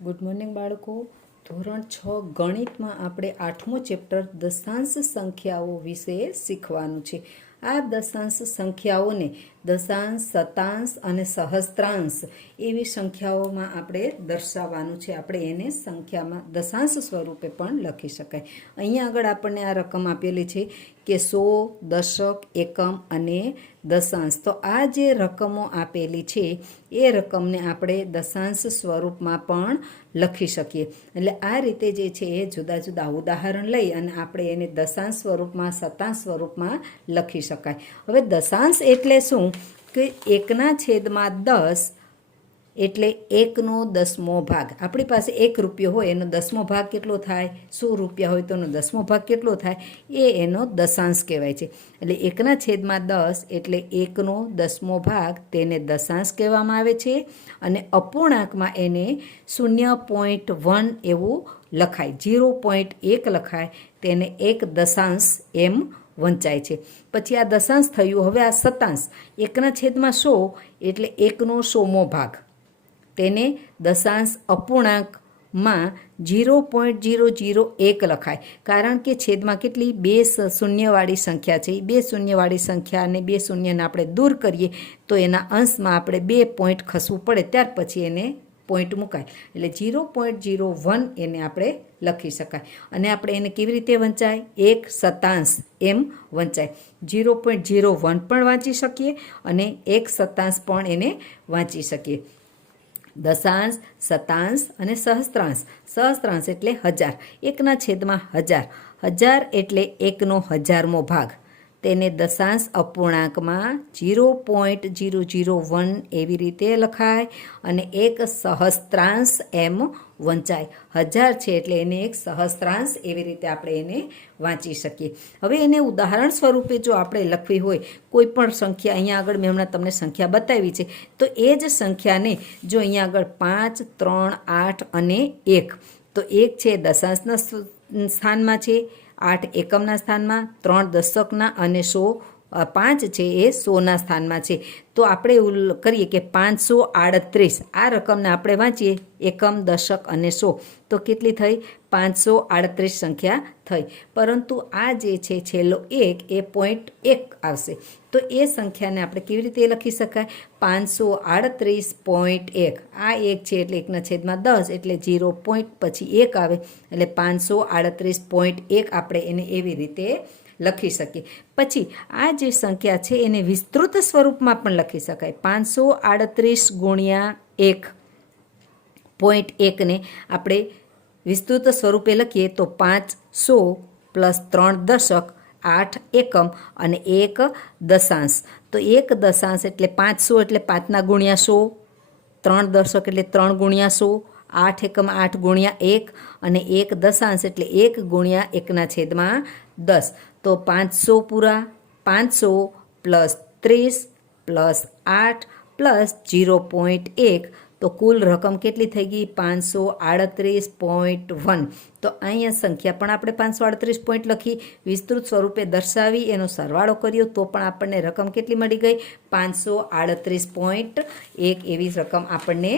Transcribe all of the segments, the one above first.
Good morning બાળકો. ધોરણ 6 ગણિતમાં આપણે 8મો ચેપ્ટર દશાંશ સંખ્યાઓ વિશે શીખવાનું છે. આ દશાંશ સંખ્યાઓને દશાંશ, શતાંશ અને સહસ્ત્રાંશ એવી સંખ્યાઓમાં આપણે દર્શાવવાનું છે. આપણે એને સંખ્યામાં દશાંશ સ્વરૂપે પણ લખી શકાય. અહીંયા આગળ આપણને આ રકમ આપેલી છે કે 100, દશક, એકમ અને દશાંશ. તો આ જે રકમો આપેલી છે એ રકમને આપણે દશાંશ સ્વરૂપમાં પણ લખી શકીએ. એટલે આ રીતે જે છે એ જુદા જુદા ઉદાહરણ લઈ અને આપણે એને દશાંશ સ્વરૂપમાં, શતાંશ સ્વરૂપમાં લખી શકાય. હવે દશાંશ એટલે શું કે 1/10 એટલે 1/10 ભાગ. આપણી પાસે 1 રૂપિયો હોય એનો 10મો ભાગ કેટલો થાય? 100 રૂપિયા હોય તો એનો 10મો ભાગ કેટલો થાય? એનો દશાંશ કહેવાય છે. એટલે 1/10 એટલે 1/10 ભાગ, તેને દશાંશ કહેવામાં આવે છે. અને અપૂર્ણાંકમાં એને 0.1 એવું લખાય, 0.1 લખાય, તેને 1 દશાંશ એમ વંચાય છે. પછી આ દશાંશ થયું. હવે આ શતાંશ 1/100 એટલે 1/100મો ભાગ, તેને દશાંશ અપૂર્ણાંકમાં 0.001 લખાય. કારણ કે છેદમાં કેટલી 2 શૂન્યવાળી સંખ્યા છે. 2 શૂન્યવાળી સંખ્યા અને 2 શૂન્યને આપણે દૂર કરીએ તો એના અંશમાં આપણે 2 પોઈન્ટ ખસવું પડે, ત્યાર પછી એને પોઈન્ટ મુકાય. એટલે 0.01 એને આપણે લખી શકાય. અને આપણે એને કેવી રીતે વંચાય? 1 શતાંશ એમ વંચાય. 0.01 પણ વાંચી શકીએ અને 1 શતાંશ પણ એને વાંચી શકીએ. દશાંશ, શતાંશ અને સહસ્ત્રાંશ. સહસ્ત્રાંશ એટલે 1000, 1/1000. 1000 એટલે 1/1000મો ભાગ, તેને દશાંશ અપૂર્ણાંકમાં 0.001 એવી રીતે લખાય અને 1 સહસ્ત્રાંશ એમ વંચાય. 1000 છે એટલે એને 1 સહસ્ત્રાંશ એવી રીતે આપણે એને વાંચી શકીએ. હવે એને ઉદાહરણ સ્વરૂપે જો આપણે લખવી હોય કોઈ પણ સંખ્યા, અહીંયા આગળ મેં હમણાં તમને સંખ્યા બતાવી છે, તો એ જ સંખ્યાને જો અહીંયા આગળ 5, 3, 8 અને 1, તો 1 છે દશાંશના સ્થાનમાં છે, 8 એકમના સ્થાનમાં, 3 દશકના અને 5 છે એ 100ના સ્થાનમાં છે. તો આપણે એવું કરીએ કે 538, આ રકમને આપણે વાંચીએ એકમ, દશક અને 100, તો કેટલી થઈ? 538 સંખ્યા થઈ. પરંતુ આ જે છે છેલ્લો 1 એ 0.1 આવશે. તો એ સંખ્યાને આપણે કેવી રીતે લખી શકાય? 538.1. આ 1 છે એટલે 1/10 એટલે 0 પોઈન્ટ પછી 1 આવે, એટલે 538.1 આપણે એને એવી રીતે લખી શકીએ. પછી આ જે સંખ્યા છે એને વિસ્તૃત સ્વરૂપમાં પણ લખી શકાય. 538 ગુણ્યા 1.1ને આપણે વિસ્તૃત સ્વરૂપે લખીએ તો 500 પ્લસ 3 દશક, 8 એકમ અને 1 દશાંશ. તો 1 દશાંશ એટલે 500 એટલે 5 ગુણ્યા 100, 3 દશક એટલે 3 ગુણ્યા 100, 8 એકમ 8 ગુણ્યા 1 અને 1 દશાંશ એટલે 1 ગુણ્યા 1/10. તો 500 પૂરા, 500 પ્લસ 30 પ્લસ 8 પ્લસ 0.1, તો કુલ રકમ કેટલી થઈ ગઈ? 538.1. તો અહીંયા સંખ્યા પણ આપણે 538 પોઈન્ટ લખી, વિસ્તૃત સ્વરૂપે દર્શાવી એનો સરવાળો કર્યો તો પણ આપણને રકમ કેટલી મળી ગઈ? 538.1 એવી રકમ આપણને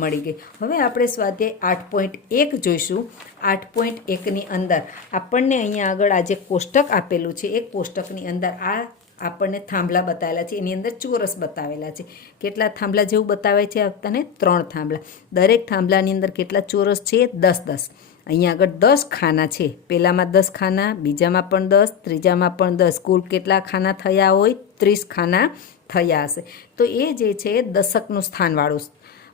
મળી ગઈ. હવે આપણે સ્વાધ્યાય 8.1 જોઈશું. 8.1ની અંદર આપણને અહીંયા આગળ આ જે કોષ્ટક આપેલું છે એ કોષ્ટકની અંદર આ આપણને થાંભલા બતાવેલા છે, એની અંદર ચોરસ બતાવેલા છે. કેટલા થાંભલા જેવું બતાવે છે આપણને? 3 થાંભલા. દરેક થાંભલાની અંદર કેટલા ચોરસ છે? 10. અહીંયા આગળ 10 ખાના છે. પહેલામાં 10 ખાના, બીજામાં પણ 10, ત્રીજામાં પણ 10. કુલ કેટલા ખાના થયા હોય? 30 ખાના થયા હશે. તો એ જે છે દશકનું સ્થાનવાળું.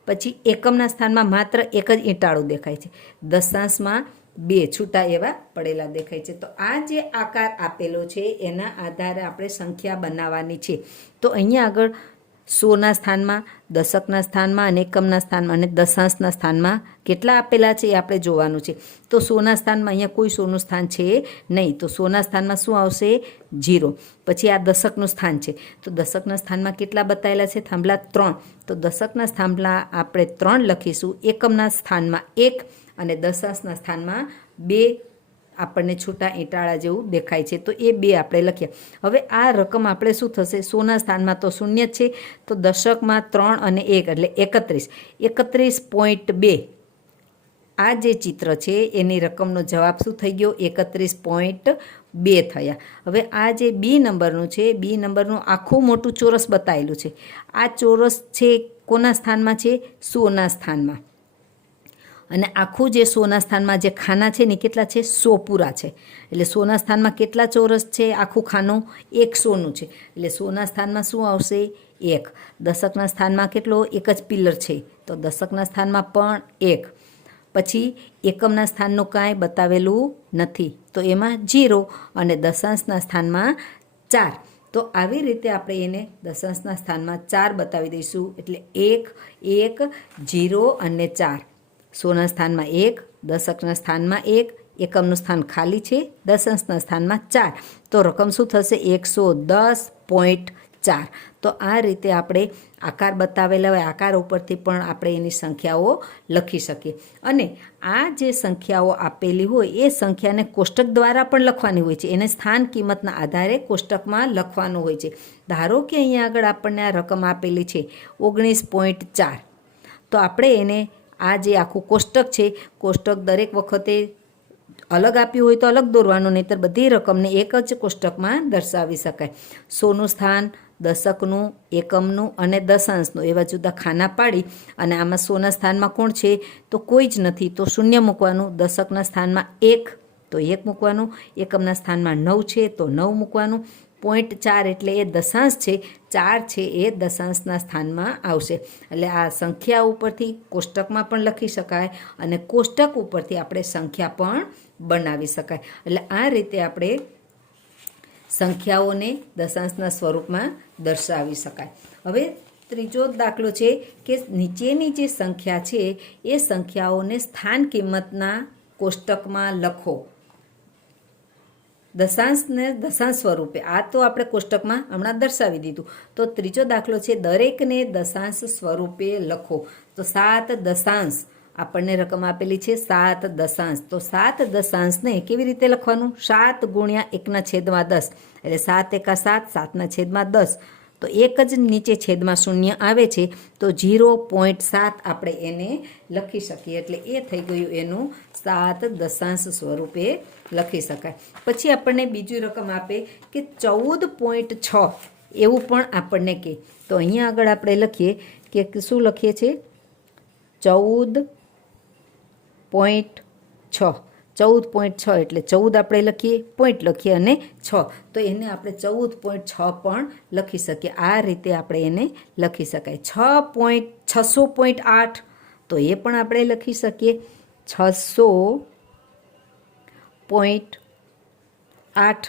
પછી એકમના સ્થાનમાં માત્ર એક જ ઈંટાળું દેખાય છે. દશાંશમાં 2 છૂટા એવા પડેલા દેખાય છે. તો આ જે આકાર આપેલો છે એના આધારે આપણે સંખ્યા બનાવવાની છે. તો અહીંયા આગળ 100ના સ્થાનમાં, દશકના સ્થાનમાં અને એકમના સ્થાનમાં અને દશાંશના સ્થાનમાં કેટલા આપેલા છે એ આપણે જોવાનું છે. તો 100ના સ્થાનમાં અહીંયા કોઈ 100નું સ્થાન છે નહીં, તો 100ના સ્થાનમાં શું આવશે? 0. પછી આ દશકનું સ્થાન છે, તો દશકના સ્થાનમાં કેટલા બતાવેલા છે થાંભલા? 3. તો દશકના થાંભલા આપણે 3 લખીશું. એકમના સ્થાનમાં 1 અને દશાંશના સ્થાનમાં 2 આપણને છૂટા ઈંટાળા જેવું દેખાય છે, તો એ 2 આપણે લખ્યા. હવે આ રકમ આપણે શું થશે? 100ના સ્થાનમાં તો 0 છે, તો દશકમાં 3 અને 1 એટલે 31. 31.2 આ જે ચિત્ર છે એની રકમનો જવાબ શું થઈ ગયો? 31.2 થયા. હવે આ જે બી નંબરનું છે, બી નંબરનું આખું મોટું ચોરસ બતાવેલું છે. આ ચોરસ છે કોના સ્થાનમાં છે? સોના સ્થાનમાં. અને આખું જે સોના સ્થાનમાં જે ખાના છે ને કેટલા છે? 100 પૂરા છે. એટલે સોના સ્થાનમાં કેટલા ચોરસ છે? આખું ખાનું 100નું છે. એટલે સોના સ્થાનમાં શું આવશે? 1. દશકના સ્થાનમાં કેટલો? એક જ પિલર છે, તો દશકના સ્થાનમાં પણ 1. પછી એકમના સ્થાનનું કાંઈ બતાવેલું નથી, તો એમાં 0, અને દશાંશના સ્થાનમાં 4. તો આવી રીતે આપણે એને દશાંશના સ્થાનમાં 4 બતાવી દઈશું. એટલે 1, 1, 0 અને 4. સોના સ્થાનમાં 1, દશકના સ્થાનમાં 1, એકમનું સ્થાન ખાલી છે, દશાંશના સ્થાનમાં 4. તો રકમ શું થશે? 110.4. તો આ રીતે આપણે આકાર બતાવેલા હોય, આકાર ઉપરથી પણ આપણે એની સંખ્યાઓ લખી શકીએ. અને આ જે સંખ્યાઓ આપેલી હોય એ સંખ્યાને કોષ્ટક દ્વારા પણ લખવાની હોય છે. એને સ્થાન કિંમતના આધારે કોષ્ટકમાં લખવાનું હોય છે. ધારો કે અહીંયા આગળ આપણને આ રકમ આપેલી છે 19.4. તો આપણે એને આ જે આખું કોષ્ટક છે, કોષ્ટક દરેક વખતે અલગ આપ્યું હોય તો અલગ દોરવાનું, નહીંતર બધી રકમને એક જ કોષ્ટકમાં દર્શાવી શકાય. સોનું સ્થાન, દશકનું, એકમનું અને દશાંશનું એવા જુદા ખાના પાડી અને આમાં સોના સ્થાનમાં કોણ છે? તો કોઈ જ નથી, તો 0 મૂકવાનું. દશકના સ્થાનમાં 1, તો 1 મૂકવાનું. એકમના સ્થાનમાં 9 છે, તો 9 મૂકવાનું. 0.4 એટલે એ દશાંશ છે, 4 છે એ દશાંશના સ્થાનમાં આવશે. એટલે આ સંખ્યા ઉપરથી કોષ્ટકમાં પણ લખી શકાય અને કોષ્ટક ઉપરથી આપણે સંખ્યા પણ બનાવી શકાય. એટલે આ રીતે આપણે સંખ્યાઓને દશાંશના સ્વરૂપમાં દર્શાવી શકાય. હવે ત્રીજો દાખલો છે કે નીચેની જે સંખ્યા છે એ સંખ્યાઓને સ્થાન કિંમતના કોષ્ટકમાં લખો. દશાંશને દશાંશ સ્વરૂપે. આ તો આપણે કોષ્ટકમાં હમણાં દર્શાવી દીધું. તો ત્રીજો દાખલો છે દરેકને દશાંશ સ્વરૂપે લખો. તો 7 દશાંશ આપણને રકમ આપેલી છે, 7 દશાંશ. તો 7 દશાંશને કેવી રીતે લખવાનું? 7 ગુણ્યા 1/10. એટલે 7 એકા 7, 7/10. તો એક જ નીચે છેદમાં શૂન્ય આવે છે, તો 0.7 આપણે એને લખી શકીએ. એટલે એ થઈ ગયું એનું 7 દશાંશ સ્વરૂપે લખી શકાય. પછી આપણને બીજી રકમ આપે કે 14.6 એવું પણ આપણને કહે. તો અહીંયા આગળ આપણે લખીએ કે શું લખીએ છીએ? 14.6. 14.6 એટલે 14 આપણે લખીએ, પોઈન્ટ લખીએ અને 6, તો એને આપણે 14.6 પણ લખી શકીએ. આ રીતે આપણે એને લખી શકાય. 600.8 તો એ પણ આપણે લખી શકીએ. 600.8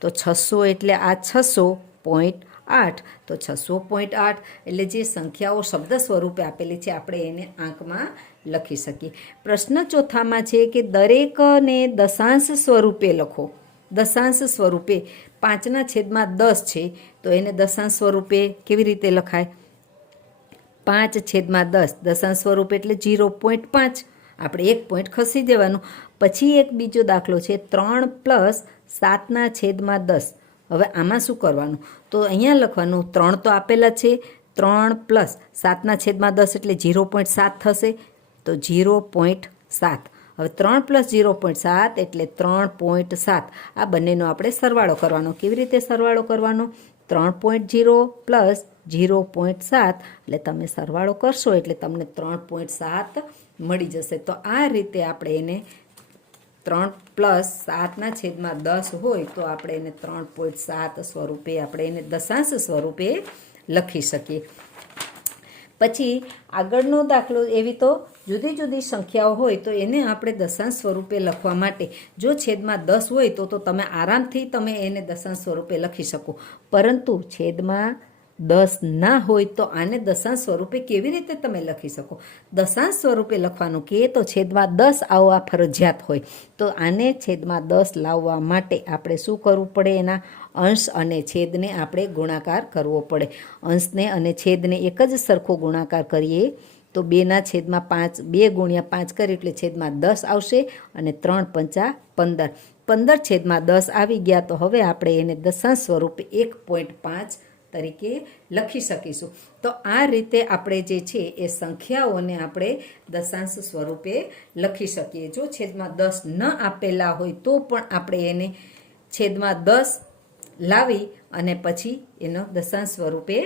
તો 600 એટલે આ 600.8. તો 600.8 એટલે જે સંખ્યાઓ શબ્દ સ્વરૂપે આપેલી છે આપણે એને આંકમાં લખી શકીએ. પ્રશ્ન ચોથામાં છે કે દરેકને દશાંશ સ્વરૂપે લખો. દશાંશ સ્વરૂપે 5/10 છે, તો એને દશાંશ સ્વરૂપે કેવી રીતે લખાય? 5/10 દશાંશ સ્વરૂપે એટલે 0.5. આપણે 1 પોઈન્ટ ખસી દેવાનું. પછી એક બીજો દાખલો છે 3 + 7/10. હવે આમાં શું કરવાનું? તો અહીંયા લખવાનું 3 તો આપેલા છે, 3 + 7/10 એટલે 0.7 થશે, તો 0.7. હવે 3 + 0.7 એટલે 3.7. આ બંનેનો આપણે સરવાળો કરવાનો. કેવી રીતે સરવાળો કરવાનો? 3.0 + 0.7 એટલે તમે સરવાળો કરશો એટલે તમને 3.7 મળી જશે. તો આ રીતે આપણે એને 3 + 7/10 હોય તો આપણે એને 3.7 સ્વરૂપે આપણે એને દશાંશ સ્વરૂપે લખી શકીએ. પછી આગળનો દાખલો, એવી તો જુદી જુદી સંખ્યાઓ હોય તો એને આપણે દશાંશ સ્વરૂપે લખવા માટે જો છેદમાં 10 હોય તો તમે આરામથી તમે એને દશાંશ સ્વરૂપે લખી શકો. પરંતુ છેદમાં 10 ના હોય તો આને દશાંશ સ્વરૂપે કેવી રીતે તમે લખી શકો? દશાંશ સ્વરૂપે લખવાનું કે તો છેદમાં 10 આવવા ફરજિયાત હોય. તો આને છેદમાં 10 લાવવા માટે આપણે શું કરવું પડે? એના અંશ અને છેદને આપણે ગુણાકાર કરવો પડે. અંશને અને છેદને એક જ સરખો ગુણાકાર કરીએ તો 2/5, 2 × 5 કરીએ એટલે છેદમાં 10 આવશે અને 3 × 5 = 15. 15/10 આવી ગયા તો હવે આપણે એને દશાંશ સ્વરૂપે 1.5 તરીકે લખી શકીશું. તો આ રીતે આપણે જે છે એ સંખ્યાઓને આપણે દશાંશ સ્વરૂપે લખી શકીએ. જો છેદમાં 10 ન આપેલા હોય તો પણ આપણે એને છેદમાં 10 લાવી અને પછી એનો દશાંશ સ્વરૂપે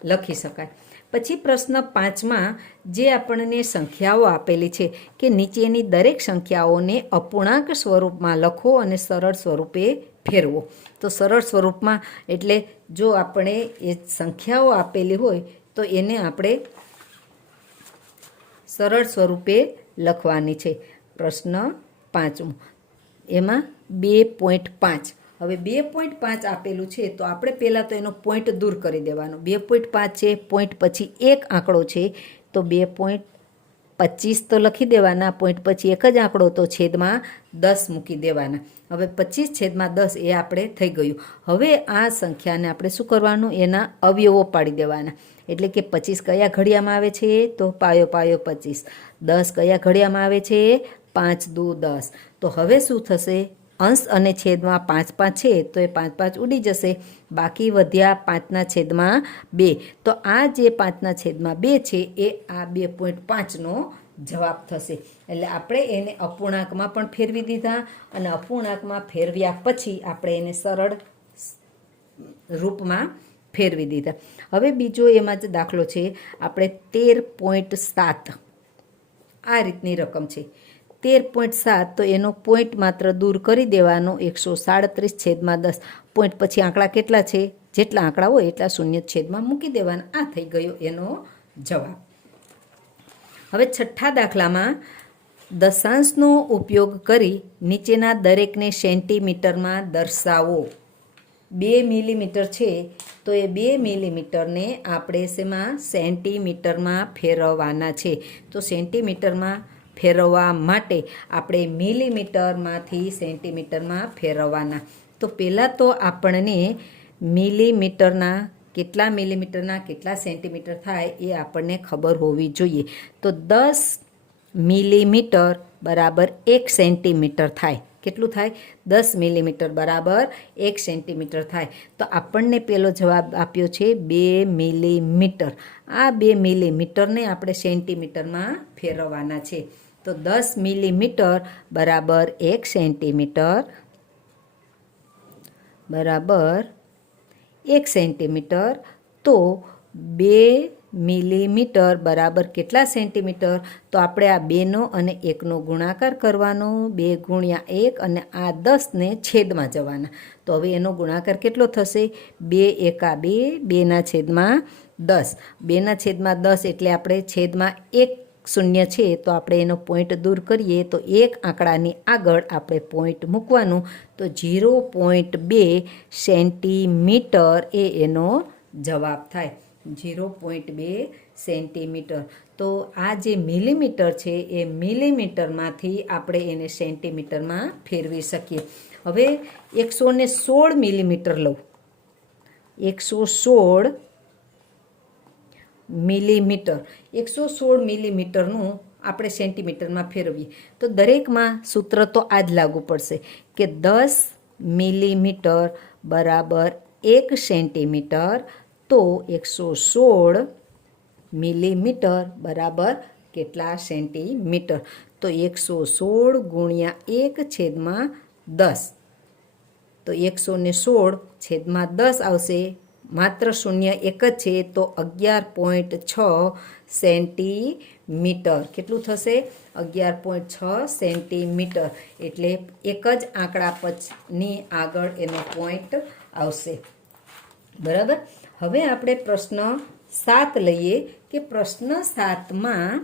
લખી શકાય. પછી પ્રશ્ન 5માં જે આપણને સંખ્યાઓ આપેલી છે કે નીચેની દરેક સંખ્યાઓને અપૂર્ણાંક સ્વરૂપમાં લખો અને સરળ સ્વરૂપે ફેરવો. તો સરળ સ્વરૂપમાં એટલે જો આપણે એ સંખ્યાઓ આપેલી હોય તો એને આપણે સરળ સ્વરૂપે લખવાની છે. પ્રશ્ન 5 એમાં 2.5. હવે 2.5 આપેલું છે તો આપણે પહેલાં તો એનો પોઈન્ટ દૂર કરી દેવાનો. 2.5 છે, પોઈન્ટ પછી એક આંકડો છે તો 2.25 તો લખી દેવાના, પોઈન્ટ પછી એક જ આંકડો તો છેદમાં 10 મૂકી દેવાના. હવે 25/10 એ આપણે થઈ ગયું. હવે આ સંખ્યાને આપણે શું કરવાનું, એના અવયવો પાડી દેવાના. એટલે કે 25 કયા ઘડિયામાં આવે છે તો પાયો પાયો 25. 10 કયા ઘડિયામાં આવે છે 5 દુ 10. તો હવે શું થશે, અંશ અને છેદમાં 5 છે તો એ 5 ઉડી જશે. બાકી વધ્યા 5/2. તો આ જે 5/2 છે એ આ 2.5નો જવાબ થશે. એટલે આપણે એને અપૂર્ણાંકમાં પણ ફેરવી દીધા અને અપૂર્ણાંકમાં ફેરવ્યા પછી આપણે એને સરળ રૂપમાં ફેરવી દીધા. હવે બીજો એમાં જ દાખલો છે, આપણે 13.7 આ રીતની રકમ છે. 13.7 તો એનો પોઈન્ટ માત્ર દૂર કરી દેવાનો. 137/10. પોઈન્ટ પછી આંકડા કેટલા છે, જેટલા આંકડા હોય એટલા શૂન્ય છેદમાં મૂકી દેવાના. આ થઈ ગયો એનો જવાબ. હવે છઠ્ઠા દાખલામાં દશાંશનો ઉપયોગ કરી નીચેના દરેકને સેન્ટીમીટરમાં દર્શાવો. 2 મિલીમીટર છે તો એ 2 મિલીમીટરને આપણે શેમાં સેન્ટીમીટરમાં ફેરવવાના છે. તો સેન્ટીમીટરમાં ફેરવવા માટે આપણે મિલીમીટરમાંથી સેન્ટીમીટરમાં ફેરવવાના. તો પહેલાં તો આપણને મિલીમીટરના કેટલા મિલીમીટરના કેટલા સેન્ટીમીટર થાય એ આપણને ખબર હોવી જોઈએ. તો 10 મિલીમીટર બરાબર 1 સેન્ટીમીટર થાય. કેટલું થાય, 10 મિલીમીટર બરાબર 1 સેન્ટીમીટર થાય. તો આપણને પહેલો જવાબ આપ્યો છે 2 મિલીમીટર. આ 2 મિલીમીટરને આપણે સેન્ટીમીટરમાં ફેરવવાના છે. તો 10 મિલીમીટર બરાબર 1 સેન્ટીમીટર બરાબર 1 સેન્ટીમીટર. તો 2 મિલીમીટર બરાબર કેટલા સેન્ટીમીટર, તો આપણે આ 2નો અને 1નો ગુણાકાર કરવાનો. 2 ગુણ્યા 1 અને આ 10ને છેદમાં જવાના. તો હવે એનો ગુણાકાર કેટલો થશે, 2 એકા 2, 2/10. 2/10 એટલે આપણે છેદમાં 1 શૂન્ય છે તો આપણે એનો પોઈન્ટ દૂર કરીએ તો એક આંકડાની આગળ આપણે પોઈન્ટ મૂકવાનું. તો 0.2 સેન્ટીમીટર એ એનો જવાબ થાય. 0.2 સેન્ટીમીટર. તો આ જે મિલીમીટર છે એ મિલીમીટરમાંથી આપણે એને સેન્ટીમીટરમાં ફેરવી શકીએ. હવે 116 મિલીમીટર લઉં. 116 મિલીમીટર. 116 મિલીમીટરનું આપણે સેન્ટીમીટરમાં ફેરવીએ તો દરેકમાં સૂત્ર તો આ જ લાગુ પડશે કે 10 મિલીમીટર બરાબર 1 સેન્ટીમીટર. તો 116 મિલીમીટર બરાબર કેટલા સેન્ટીમીટર, તો 116 ગુણ્યા 1/10. તો 116/10 આવશે. માત્ર શૂન્ય એક જ છે તો 11.6 સેન્ટીમીટર. કેટલું થશે, 11.6 સેન્ટીમીટર. એટલે એક જ આંકડા પછીની આગળ એનો પોઈન્ટ આવશે. બરાબર. હવે આપણે પ્રશ્ન 7 લઈએ કે પ્રશ્ન 7માં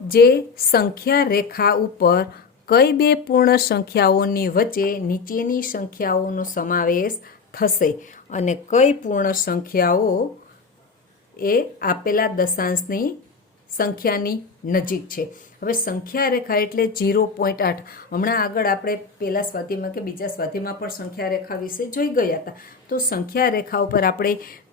જે સંખ્યા રેખા ઉપર કઈ બે પૂર્ણ સંખ્યાઓની વચ્ચે નીચેની સંખ્યાઓનો સમાવેશ થશે અને કઈ પૂર્ણ સંખ્યાઓ એ આપેલા દશાંશની સંખ્યાની નજીક છે. હવે સંખ્યા રેખા એટલે 0.8. હમણાં આગળ આપણે પહેલા સ્વાધ્યાયમાં કે બીજા સ્વાધ્યાયમાં પણ સંખ્યા રેખા વિશે જોઈ ગયા હતા. તો સંખ્યા રેખા ઉપર આપણે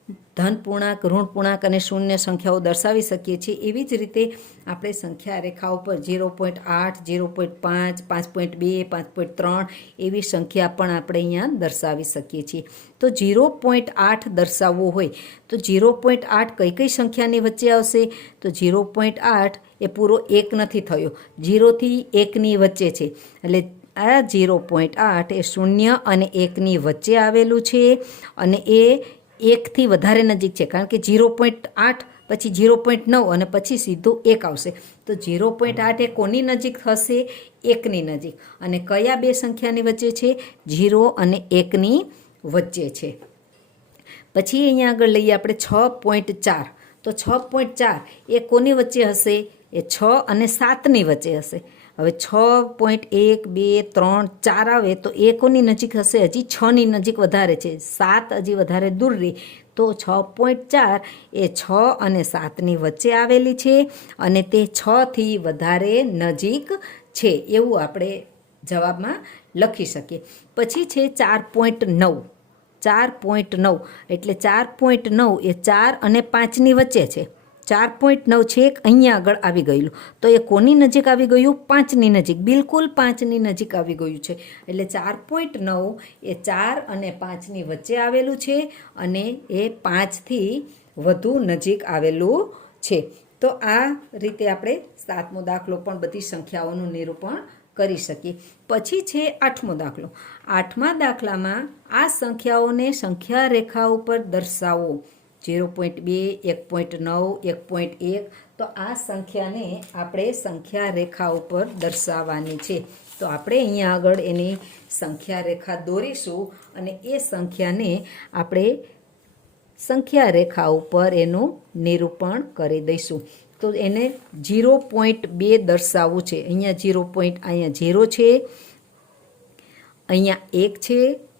ધન પૂર્ણાંક, ઋણ પૂર્ણાંક અને શૂન્ય સંખ્યાઓ દર્શાવી શકીએ છીએ. એવી જ રીતે આપણે સંખ્યા રેખાઓ પર 0.8, 0.5, 5.2, 5.3 એવી સંખ્યા પણ આપણે અહીંયા દર્શાવી શકીએ છીએ. તો 0.8 દર્શાવવું હોય તો 0.8 કઈ કઈ સંખ્યાની વચ્ચે આવશે? તો 0.8 એ પૂરો 1 નથી થયો, 0 થી 1ની વચ્ચે છે. એટલે આ 0.8 એ 0 અને 1ની વચ્ચે આવેલું છે અને એ 1થી વધારે નજીક છે, કારણ કે 0.8 પછી 0.9 અને પછી સીધું 1 આવશે. તો 0.8 એ કોની નજીક હશે? 1ની નજીક. અને કયા બે સંખ્યાની વચ્ચે છે? 0 અને 1ની વચ્ચે છે. પછી અહીંયા આગળ લઈએ આપણે 6.4. તો 6.4 એ કોની વચ્ચે હશે? એ 6 અને 7ની વચ્ચે હશે. હવે 6.1, 2, 3, 4 આવે તો એ કોની નજીક હશે? હજી 6ની નજીક વધારે છે, 7 હજી વધારે દૂર રહી. તો 6.4 એ 6 અને 7ની વચ્ચે આવેલી છે અને તે 6થી વધારે નજીક છે, એવું આપણે જવાબમાં લખી શકીએ. પછી છે 4.9. 4.9 એટલે 4.9 એ 4 અને 5ની વચ્ચે છે. 4.9 છે અહીંયા આગળ આવી ગયેલું, તો એ કોની નજીક આવી ગયું? 5ની નજીક, બિલકુલ 5ની નજીક આવી ગયું છે. એટલે 4.9 એ 4 અને 5ની વચ્ચે આવેલું છે અને એ 5થી વધુ નજીક આવેલું છે. તો આ રીતે આપણે 7મો દાખલો પણ બધી સંખ્યાઓનું નિરૂપણ કરી શકીએ. પછી છે 8મો દાખલો. 8મા દાખલામાં આ સંખ્યાઓને સંખ્યા રેખા ઉપર દર્શાવો. 0.2, 1.9, 1.1. તો આ સંખ્યાને આપણે સંખ્યા રેખા ઉપર દર્શાવવાની છે. તો આપણે અહીંયા આગળ એની સંખ્યા રેખા દોરીશું અને એ સંખ્યાને આપણે સંખ્યા રેખા ઉપર એનું નિરૂપણ કરી દઈશું. તો એને 0.2 દર્શાવવું છે. અહીંયા 0 છે, અહીંયા 1 છે,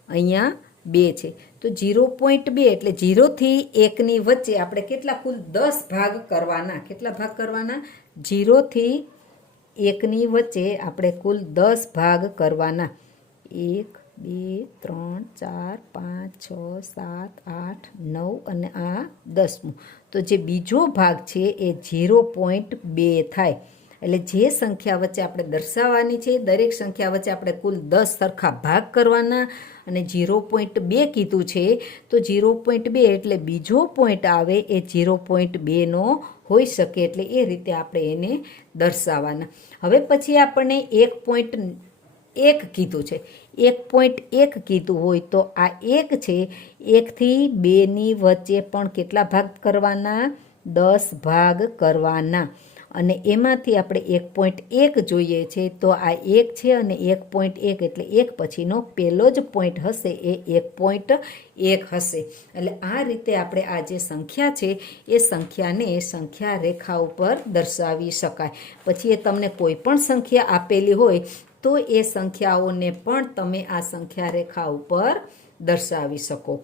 અહીંયા 2 છે. તો 0.2 એટલે 0 થી 1ની વચ્ચે આપણે કેટલા કુલ 10 ભાગ કરવાના. કેટલા ભાગ કરવાના? 0 થી 1ની વચ્ચે આપણે કુલ 10 ભાગ કરવાના. 1, 2, 3, 4, 5, 6, 7, 8, 9 અને આ 10મું. તો જે બીજો ભાગ છે એ 0.2 થાય. એટલે જે સંખ્યા વચ્ચે આપણે દર્શાવવાની છે, દરેક સંખ્યા વચ્ચે આપણે કુલ 10 સરખા ભાગ કરવાના અને 0.2 કીધું છે. તો 0.2 એટલે બીજો પોઈન્ટ આવે એ 0.2નો હોઈ શકે, એટલે એ રીતે આપણે એને દર્શાવવાના. હવે પછી આપણને 1.1 કીધું છે. 1.1 કીધું હોય તો આ 1 છે, 1 થી 2ની વચ્ચે પણ કેટલા ભાગ કરવાના? 10 ભાગ કરવાના. અને એમાંથી આપણે 1.1 જોઈએ છે, તો આ 1 છે અને 1.1 એટલે 1 પછીનો પહેલો જ પોઈન્ટ હશે એ 1.1 હશે. એટલે આ રીતે આપણે આ જે સંખ્યા છે એ સંખ્યાને સંખ્યા રેખા ઉપર દર્શાવી શકાય. પછી એ તમને કોઈ પણ સંખ્યા આપેલી હોય તો એ સંખ્યાઓને પણ તમે આ સંખ્યા રેખા ઉપર દર્શાવી શકો.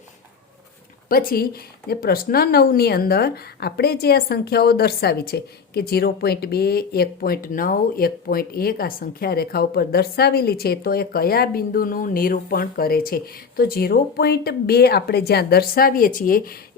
પછી જે પ્રશ્ન 9ની અંદર આપણે જે આ સંખ્યાઓ દર્શાવી છે કે 0.2, 1.9, 1.1 આ સંખ્યા રેખા ઉપર દર્શાવેલી છે, તો એ કયા બિંદુનું નિરૂપણ કરે છે? તો 0.2 આપણે જ્યાં દર્શાવીએ છીએ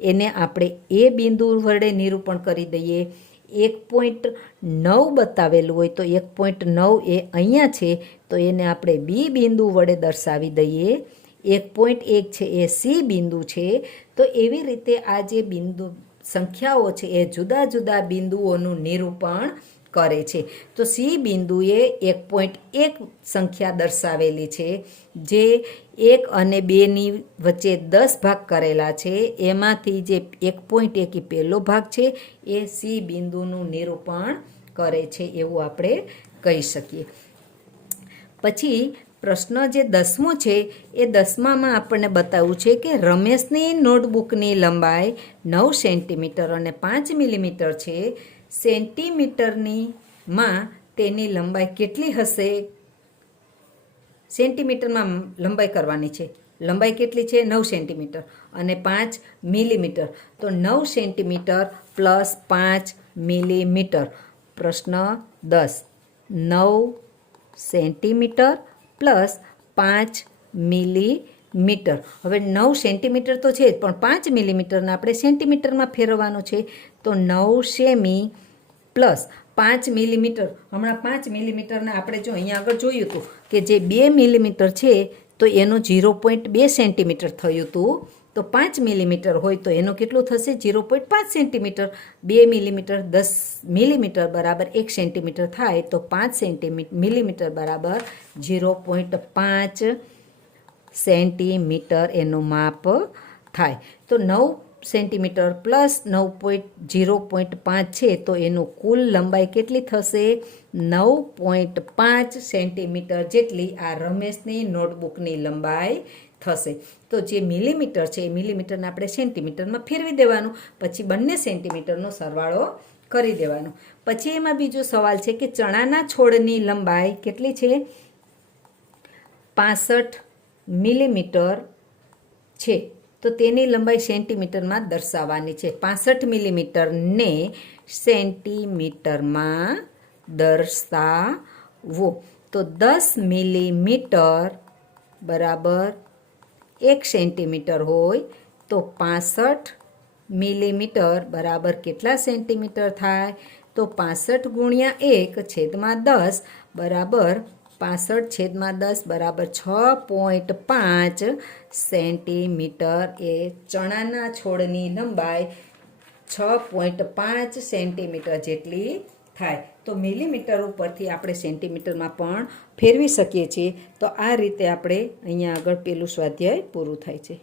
એને આપણે એ બિંદુ વડે નિરૂપણ કરી દઈએ. 1.9 બતાવેલું હોય તો 1.9 એ અહીંયા છે, તો એને આપણે બી બિંદુ વડે દર્શાવી દઈએ. 1.1 છે એ સી બિંદુ છે. તો એવી રીતે આ જે બિંદુ સંખ્યાઓ છે એ જુદા જુદા બિંદુઓનું નિરૂપણ કરે છે. તો સી બિંદુએ 1.1 સંખ્યા દર્શાવેલી છે, જે 1 અને 2ની વચ્ચે 10 ભાગ કરેલા છે. એમાંથી જે 1.1 એ પહેલો ભાગ છે એ સી બિંદુનું નિરૂપણ કરે છે, એવું આપણે કહી શકીએ. પછી પ્રશ્ન જે 10મો છે એ 10મામાં આપણને બતાવ્યું છે કે રમેશની નોટબુકની લંબાઈ 9 સેન્ટીમીટર અને 5 મિલીમીટર છે. સેન્ટીમીટરમાં તેની લંબાઈ કેટલી હશે? સેન્ટીમીટરમાં લંબાઈ કરવાની છે. લંબાઈ કેટલી છે? 9 સેન્ટીમીટર અને 5 મિલીમીટર. તો 9 સેન્ટીમીટર પ્લસ 5 મિલીમીટર. પ્રશ્ન 10. 9 સેન્ટીમીટર પ્લસ 5 મિલીમીટર મીટર. હવે 9 સેન્ટીમીટર તો છે જ, પણ 5 મિલીમીટરને આપણે સેન્ટીમીટરમાં ફેરવવાનું છે. તો 9 સેમી પ્લસ 5 મિલીમીટર. હમણાં 5 મિલીમીટરને આપણે જો અહીંયા આગળ જોયું હતું કે જે 2 મિલીમીટર છે તો એનું 0.2 સેન્ટીમીટર થયું હતું. તો 5 મિલીમીટર હોય તો એનું કેટલું થશે? 0.5 સેન્ટીમીટર. 2 મિલીમીટર 10 મિલીમીટર બરાબર 1 સેન્ટીમીટર થાય, તો 5 મિલીમીટર બરાબર 0.5 સેન્ટીમીટર એનું માપ થાય. તો 9 સેન્ટીમીટર પ્લસ 0.5 છે તો એનું કુલ લંબાઈ કેટલી થશે? 9.5 સેન્ટીમીટર જેટલી આ રમેશની નોટબુકની લંબાઈ થશે. તો જે મિલીમીટર છે એ મિલીમીટરને આપણે સેન્ટીમીટરમાં ફેરવી દેવાનું, પછી બંને સેન્ટીમીટરનો સરવાળો કરી દેવાનો. પછી એમાં બીજો સવાલ છે કે ચણાના છોડની લંબાઈ કેટલી છે? 65 મિલીમીટર છે. તો તેની લંબાઈ સેન્ટીમીટરમાં દર્શાવવાની છે. 65 મિલીમીટરને સેન્ટીમીટરમાં દર્શાવો. તો 10 મિલીમીટર બરાબર 1 સેન્ટીમીટર હોય, તો 65 મિલીમીટર બરાબર કેટલા સેન્ટીમીટર થાય? તો 65 ગુણ્યા 1/10 બરાબર 65/10 બરાબર 6.5 સેન્ટીમીટર. એ ચણાના છોડની લંબાઈ 6.5 સેન્ટીમીટર જેટલી થાય. તો મિલીમીટર ઉપરથી આપણે સેન્ટીમીટરમાં પણ ફેરવી શકીએ છીએ. તો આ રીતે આપણે અહીંયા આગળ પેલું સ્વાધ્યાય પૂરું થાય છે.